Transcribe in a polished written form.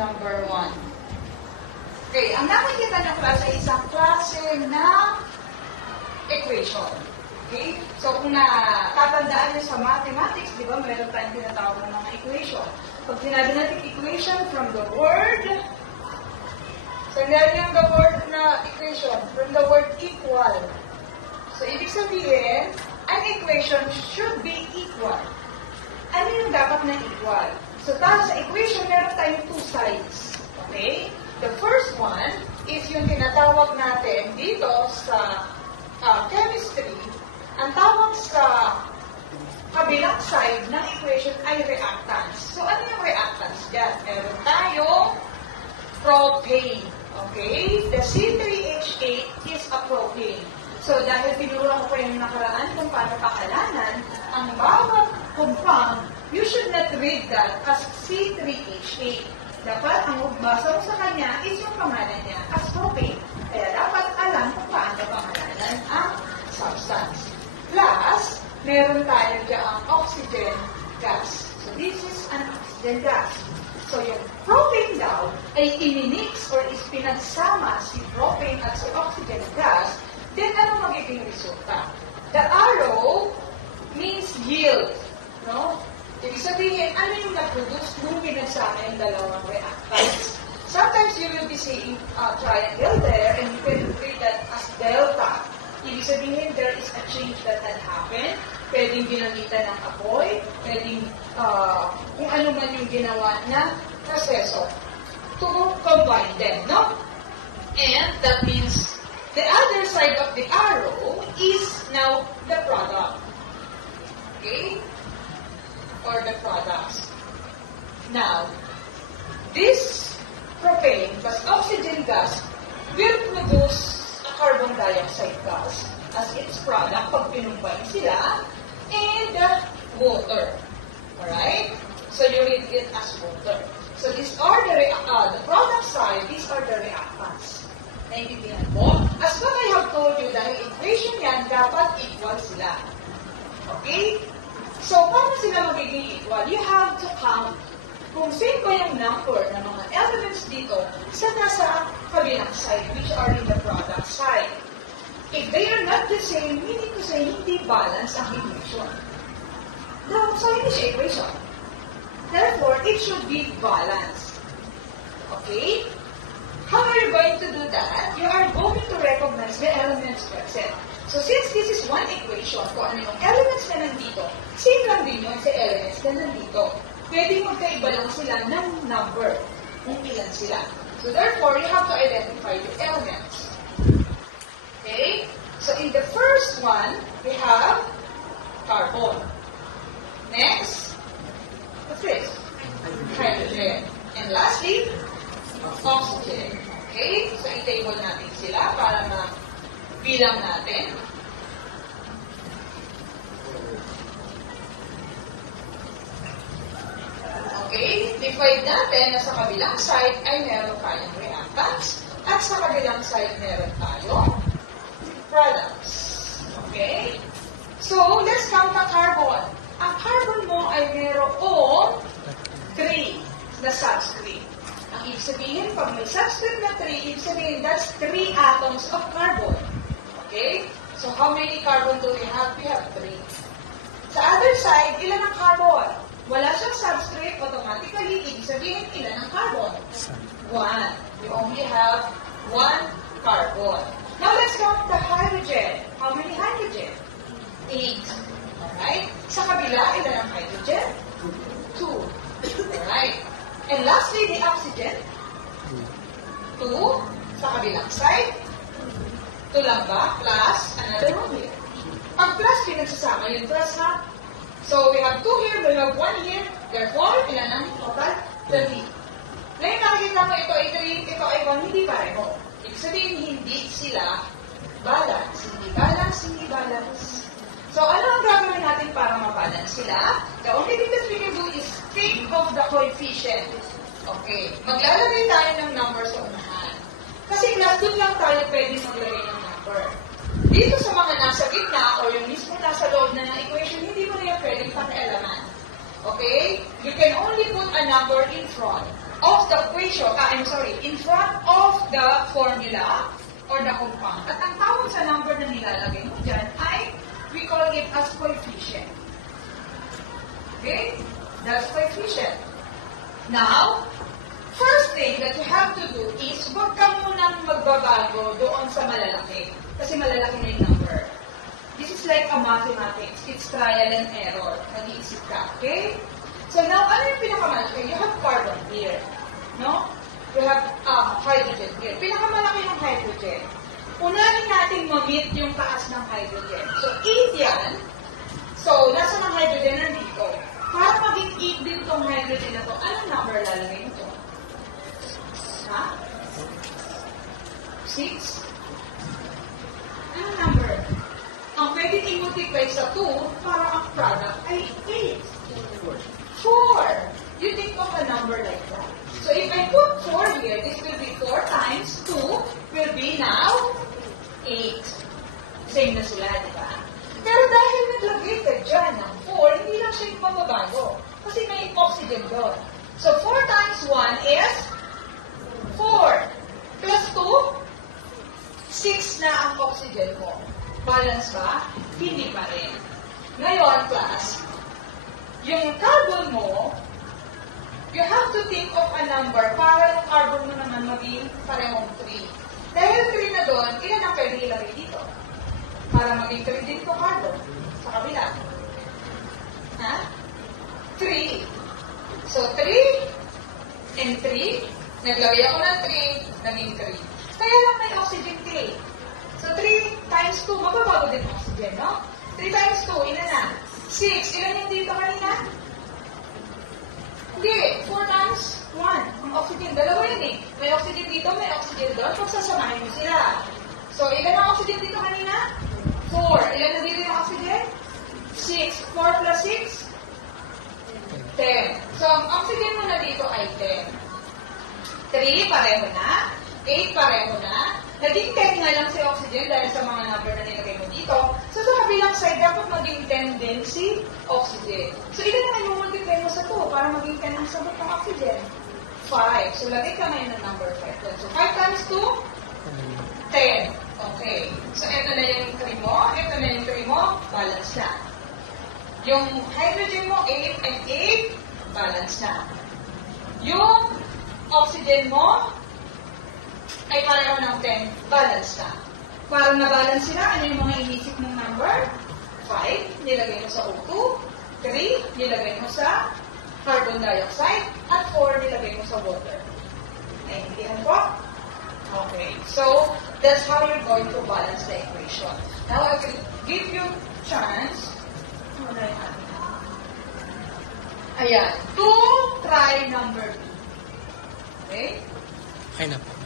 number 1. Okay, ang nakikita ng klase ay isang klase ng equation. Okay? So, kung natatandaan niyo sa mathematics, di ba, meron tayong tinatawag ng mga equation. Pag sinabi natin equation from the word, so, meron the word na equation from the word equal. So, ibig sabihin, an equation should be equal. Ano yung dapat na equal? So, dahil sa equation, meron tayong two sides. Okay? The first one is yung tinatawag natin dito sa chemistry. Ang tawag sa kabilang side ng equation ay reactants. So, ano yung reactants dyan? Meron tayong propane. Okay? The C3H8 is a propane. So, dahil pinuro ko yung nakaraan kung paano pakalanan, ang bawat compound, you should not read that as C3H8. Dapat ang magbasa mo sa kanya is yung pangalan niya as propane. Kaya dapat alam kung paano pangalanan ang substance. Plus, meron tayo diyang oxygen gas. So, this is an oxygen gas. So, yung propane daw ay iminix or is pinagsama si propane at si oxygen gas, then ano magiging resulta? The arrow means yield. No? Ibig sabihin, ano yung na-produce nung pinagsama yung dalawang reactants? Sometimes you will be seeing a triangle there and you can read that as delta. Ibig sabihin, there is a change that had happened. Pwedeng ginamitan ng apoy, pwedeng kung ano man yung ginawa na proseso to combine them, no? And that means the other side of the arrow is now the product. Okay? Or the products. Now, this propane plus oxygen gas will produce a carbon dioxide gas as its product pag pinumbay sila and water. Alright? So you read it as water. So these are the product side, these are the reactants. Naintindihan mo? As what I have told you, dahil equation yan, dapat equal sila. Okay? So, paano sila magiging equal? You have to count kung same ba yung number ng mga elements dito sa nasa kabilang side, which are in the product side. If they are not the same, meaning to say, hindi balance ang equation. No, so hindi siya equation. Therefore, it should be balanced. Okay? How are you going to do that? You are going to recognize the elements present. So, since this is one equation, kung ano yung elements na nandito, same lang din yun sa elements na nandito. Pwede magkaiba lang sila ng number, kung ilan sila. So, therefore, you have to identify the elements. Okay? So, in the first one, we have carbon. Next, what's this? Hydrogen. And lastly, oxygen. Okay? So, i-table natin sila para bilang natin. Okay? Divide natin na sa kabilang side ay meron tayong reactants at sa kabilang side meron tayong products. Okay? So, let's count the carbon. Ang carbon mo ay meron 3 na subscript. Ang ibig sabihin, pag may subscript na 3, ibig sabihin, that's 3 atoms of carbon. Okay? So, how many carbon do we have? We have 3. Sa other side, ilan ang carbon? Wala siyang subscript, automatically, ibig sabihin, ilan ang carbon? 1. We only have 1 carbon. Now, let's count the hydrogen. How many hydrogen? 8. Alright? Sa kabila, ilan ang hydrogen? 2. Alright? And lastly, the oxygen. 2. Sa kabilang side. 2 lang ba? Plus another 1 here. Pag plus, pinagsasama yung plus, ha? So, we have 2 here, we have 1 here. Therefore, ilan ang total? 3. Ngayon, nakikita mo ito ay 3, ito ay 1, hindi pareho. Ibig sabihin, hindi sila balance. Hindi balance, hindi balance. So, ano ang gagawin natin para mabalance sila? The only thing that we can do is think of the coefficient. Okay. Maglalagay tayo ng number sa unahan. Kasi doon lang tayo pwede maglagay ng number. Dito sa mga nasa gitna o yung mismo nasa loob na ng equation, hindi mo na yung pwedeng pakialaman. Okay? You can only put a number in front. of the equation, in front of the formula or the compound. At ang tawag sa number na nilalagay mo dyan ay, we call it as coefficient. Okay? That's coefficient. Now, first thing that you have to do is huwag ka munang magbabago doon sa malalaki. Kasi malalaki na yung number. This is like a mathematics. It's trial and error. Nag-iisip ka. Okay? So now, ano yung pinakamalaki? You have carbon here. No? You have hydrogen here. Pinakamalaki ng hydrogen. Unahin natin ma-meet yung taas ng hydrogen. So, 8 yan. So, nasa ng hydrogen nandito. Para maging 8 din tong hydrogen na to, anong number lalagay nito? Ha? 6? Anong number? Ang pwede i-multiply sa 2 para ang product ay 8. 4. You think of a number like that. So if I put 4 here, this will be 4 times 2 will be now 8. Same na sila, di ba? Pero dahil naglagay ka dyan ng 4, hindi lang siya mababago. Kasi may oxygen doon. So 4 times 1 is 4. Plus 2, 6 na ang oxygen mo. Balance ba? Hindi pa rin. Ngayon, class, yung carbon mo, you have to think of a number para yung carbon mo naman maging parehong 3. Dahil 3 na doon, ilan ang pwede ilagay dito? Para maging 3 din ito carbon. Sa kabila. Ha? 3. So, 3 and 3. Naglagay ako ng 3, naging 3. Kaya lang may oxygen K. So, 3 times 2, mababago din oxygen, no? 3 times 2, ilan na? 6. Ilan yung dito kanina? Hindi. 4 times 1. Ang oxygen, dalawa yun eh. May oxygen dito, may oxygen doon. Pagsasamahin mo sila. So, ilan ang oxygen dito kanina? 4. Ilan na dito yung oxygen? 6. 4 plus 6? 10. So, ang oxygen mo na dito ay 10. 3, pareho na. 8, pareho na. Naging 10 nga lang si oxygen dahil sa mga number na nilagay mo dito. So, sa kabilang side, dapat maging 10 din si oxygen. So, ilan naman yung multiply mo sa 2 para maging 10 ang sagot ng oxygen? 5. So, lagay ka ngayon ng number 5. So, 5 times 2? 10. Okay. So, ito na yung 3 mo. Ito na yung 3 mo. Balance na. Yung hydrogen mo, 8 and 8. Balance na. Yung oxygen mo, ay pareho ng 10, balance na. Para na-balance sila, ano yung mga inisip mong number? 5, nilagay mo sa O2. 3, nilagay mo sa carbon dioxide. At 4, nilagay mo sa water. Naintindihan po? Okay. So, that's how you're going to balance the equation. Now, I will give you chance. Ano na yung ayan. To try number 2. Okay? Ay na po.